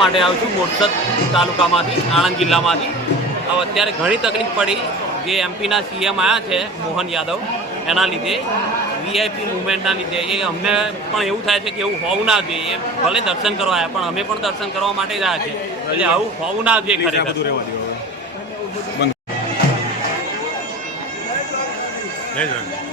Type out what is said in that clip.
માટે આવું છું બોરસદ તાલુકામાંથી, આણંદ જિલ્લામાંથી. હવે અત્યારે ઘણી તકલીફ પડી. જે એમપીના સીએમ આવ્યા છે મોહન યાદવ, એના લીધે વીઆઈપી મુવમેન્ટના લીધે એ અમને પણ એવું થાય છે કે એવું હોવું ના જોઈએ. ભલે દર્શન કરવા આવ્યા પણ અમે પણ દર્શન કરવા માટે જ આવ્યા છે, એટલે આવું હોવું ના જોઈએ ખરેખર. જય જવાન.